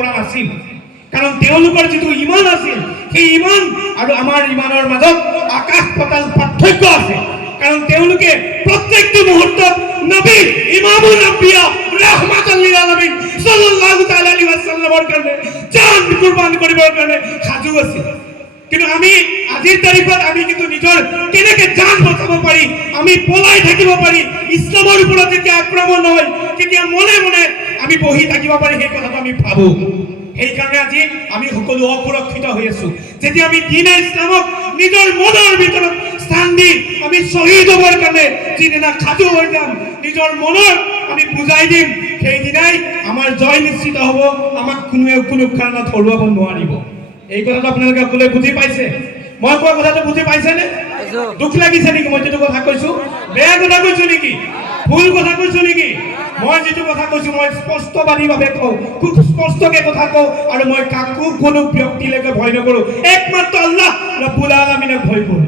পৰা নাছিল, কাৰণ তেওঁলোকৰ যিটো ইমান আছিল সেই ইমান আৰু আমাৰ ইমানৰ মাজত আকাশ পাতাল পাৰ্থক্য আছে। কাৰণ তেওঁলোকে প্ৰত্যেকটো মুহূৰ্তত নবী ইমামুল আম্বিয়া ৰাহমাতাল লিল আলামিন সাল্লাল্লাহু তাআলা আলাইহি ওয়াসাল্লামৰ কাৰণে জান কুৰবান কৰিবৰ কাৰণে সাজু আছিল। কিন্তু আমি আজিৰ তাৰিখত আমি কিন্তু নিজৰ কেনেকৈ জান বচাব পাৰি, আমি পলাই থাকিব পাৰি, ইছলামৰ ওপৰত যেতিয়া আক্ৰমণ হয় তেতিয়া মনে মনে আমি বহি থাকিব পাৰি, সেই কথাটো আমি ভাবো। সেইকাৰণে আজি আমি সকলো অসুৰক্ষিত হৈ আছো। যেতিয়া আমি দিনে ইছলামক নিজৰ মনৰ ভিতৰত স্থান দি আমি শ্বহীদ হ'বৰ কাৰণে যিদিনা সাজু হৈ যাম, নিজৰ মনৰ আমি বুজাই দিম, সেইদিনাই আমাৰ জয় নিশ্চিত হ'ব, আমাক কোনোৱে কোনো কাৰণত হৰুৱাব নোৱাৰিব। এই কথাটো আপোনালোকে সকলোৱে বুজি পাইছে? মই কোৱা কথাটো বুজি পাইছেনে? দুখ লাগিছে নেকি মই যিটো কথা কৈছো? বেয়া কথা কৈছো নেকি? ভুল কথা কৈছো নেকি? মই যিটো কথা কৈছো মই স্পষ্টবাদীভাৱে কওঁ, খুব স্পষ্টকে কথা কওঁ, আৰু মই কাকো কোনো ব্যক্তিলৈকে ভয় নকৰোঁ, একমাত্ৰ আল্লাহ ৰব্বুল আলামিনক ভয় কৰোঁ।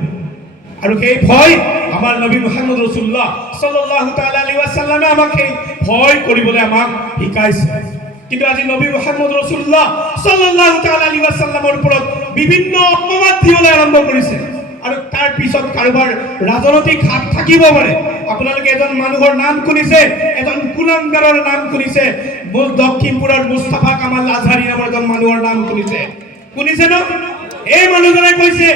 আৰু সেই ভয় আমাৰ নবী মুহাম্মদ ৰাসূলুল্লাহ সাল্লাল্লাহু তাআলা আলাইহি ওয়াসাল্লামে আমাক সেই ভয় কৰিবলৈ আমাক শিকাইছে। কিন্তু আজি নবী মুহাম্মদ ৰাসূলুল্লাহ সাল্লাল্লাহু তাআলা আলাইহি ওয়াসাল্লামৰ ওপৰত বিভিন্ন অপবাদ দিবলৈ আৰম্ভ কৰিছে। আৰু তাৰ পিছত কাৰোবাৰ ৰাজনৈতিক হাত থাকিব পাৰে। আপোনালোকে এজন মানুহৰ নাম শুনিছে, এজন কুলাংগাৰৰ নাম শুনিছে, দক্ষিণপুৰৰ মুস্তাফা কামাল আজহাৰী নামৰ এজন মানুহৰ নাম শুনিছে ন? এই মানুহজনে কৈছে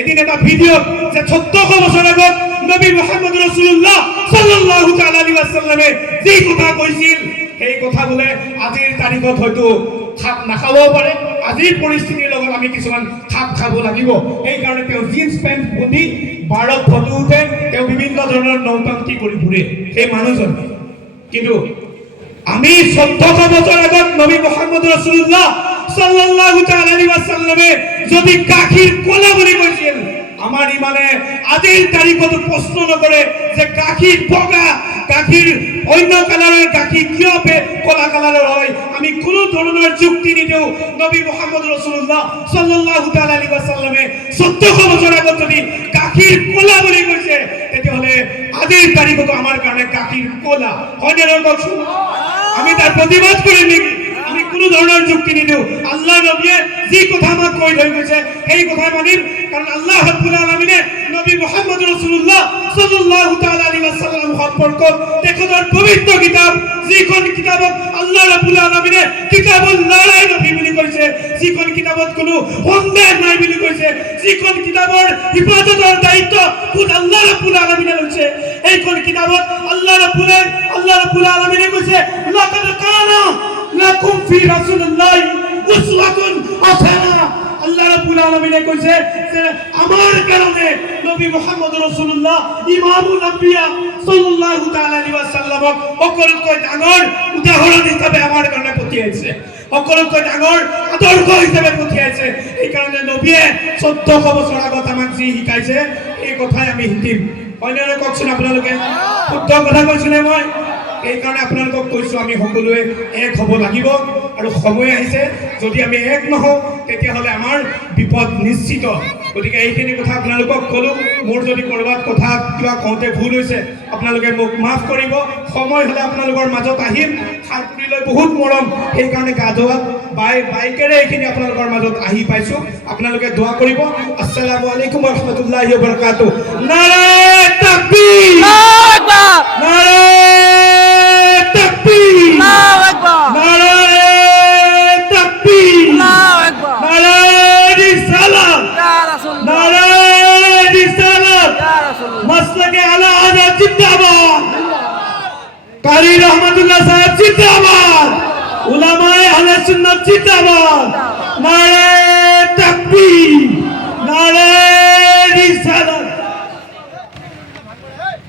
এদিন এটা ভিডিঅ' যে 1400 বছৰ আগত নবী মুহাম্মদ ৰাসূলুল্লাহ সাল্লাল্লাহু তাআলা আলাইহি ওয়াসাল্লামে যি কথা কৈছিল সেই কথা বোলে আজিৰ তাৰিখত হয়তো খাপ নাখাবও পাৰে, আজিৰ পৰিস্থিতিৰ লগত আমি কিছুমান খাপ খাব লাগিব। সেইকাৰণে তেওঁ জিন্স পেণ্ট পিন্ধি বাৰত ফটো উঠে, তেওঁ বিভিন্ন ধৰণৰ নৌটাংকি কৰি ফুৰে সেই মানুহজন। কিন্তু আমি 1400 বছৰ আগত নবী মুহাম্মদ ৰাসূলুল্লাহ সাল্লাল্লাহু তাআলা আলাইহি ওয়াসাল্লামে যদি গাখীৰ কলা বুলি কৈছিল, আমাৰ ইমানে আজিৰ তাৰিখতো প্ৰশ্ন নকৰে যে গাখীৰ বগা, গাখীৰ অন্য কালাৰৰ গাখীৰ কিয় কলা কালাৰৰ হয়। আমি কোনো ধৰণৰ যুক্তি নিদিওঁ। নবী মুহাম্মদ ৰাসূলুল্লাহ সাল্লাল্লাহু তাআলা আলাইহি ওয়াসাল্লামে 1400 বছৰ আগত যদি গাখীৰ কলা বুলি কৈছে, তেতিয়াহ'লে আজিৰ তাৰিখতো আমাৰ কাৰণে গাখীৰ কলা হয়নে নহয় কওকচোন? আমি তাৰ প্ৰতিবাদ কৰিম নেকি? আমি কোনো ধৰণৰ যুক্তি নিদিওঁ। আল্লাহ নবীয়ে যি কথা আমাক কৈ থৈ গৈছে সেই কথাই মানিম, কাৰণ আল্লাহ ৰাব্বুল আলামিনে নবী মুহাম্মদ ৰাসূলুল্লাহ সাল্লাল্লাহু তাআলা আলাইহি ওয়াসাল্লাম সম্পৰ্কত তেখেতৰ পবিত্ৰ কিতাপ, যিখন কিতাপত আল্লাহ ৰাব্বুল আলামিনে কিতাবুল লাই নবী বুলি কৈছে, যিখন কিতাপত কোনো সন্দেহ নাই বুলি কৈছে, যিখন কিতাপৰ হিফাজতৰ দায়িত্ব খুদ আল্লাহ ৰাব্বুল আলামিনে লৈছে, এইখন কিতাপত আল্লাহ ৰাব্বুল আলামিনে কৈছে লাকাদ কানা লাকুম ফি রাসূলিল্লাহি উসওয়াতুন হাসানাহ। আল্লাহ রাব্বুল আলামিনে কইছে যে আমার কারণে নবী মুহাম্মদ রাসূলুল্লাহ ইমামুল আম্বিয়া সাল্লাল্লাহু তাআলা আলাইহি ওয়াসাল্লাম সকলতকৈ ডাঙৰ উদাহৰণ হিচাপে আমাৰ কাৰণে পঠিয়াইছে, সকলতকৈ ডাঙৰ আদৰ্শ হিচাপে পঠিয়াইছে। এই কাৰণে নবীয়ে 1400 বছৰ আগত আমাক যি শিকাইছে এই কথাই আমি শিকিম। হয়নে নহয় কওকচোন আপোনালোকে? শুদ্ধ কথা কৈছোনে মই? এইকাৰণে আপোনালোকক কৈছোঁ আমি সকলোৱে এক হ'ব লাগিব, আৰু সময় আহিছে যদি আমি এক নহওঁ তেতিয়াহ'লে আমাৰ বিপদ নিশ্চিত। গতিকে এইখিনি কথা আপোনালোকক ক'লোঁ। মোৰ যদি ক'ৰবাত কথা কিবা কওঁতে ভুল হৈছে আপোনালোকে মোক মাফ কৰিব। সময় হ'লে আপোনালোকৰ মাজত আহিম। সাতপুৰীলৈ বহুত মৰম, সেইকাৰণে গা ধোৱাত বাইকেৰে এইখিনি আপোনালোকৰ মাজত আহি পাইছোঁ। আপোনালোকে দোৱা কৰিব। আসসালামু আলাইকুম ওয়া ৰাহমাতুল্লাহি ওয়া বাৰাকাতুহু। নাৰে তাকবীৰ, নাৰে কারি রহমতুল্লাহ সাহেব জিন্দাবাদ, উলামায়ে আহলে সুন্নাত জিন্দাবাদ, নারে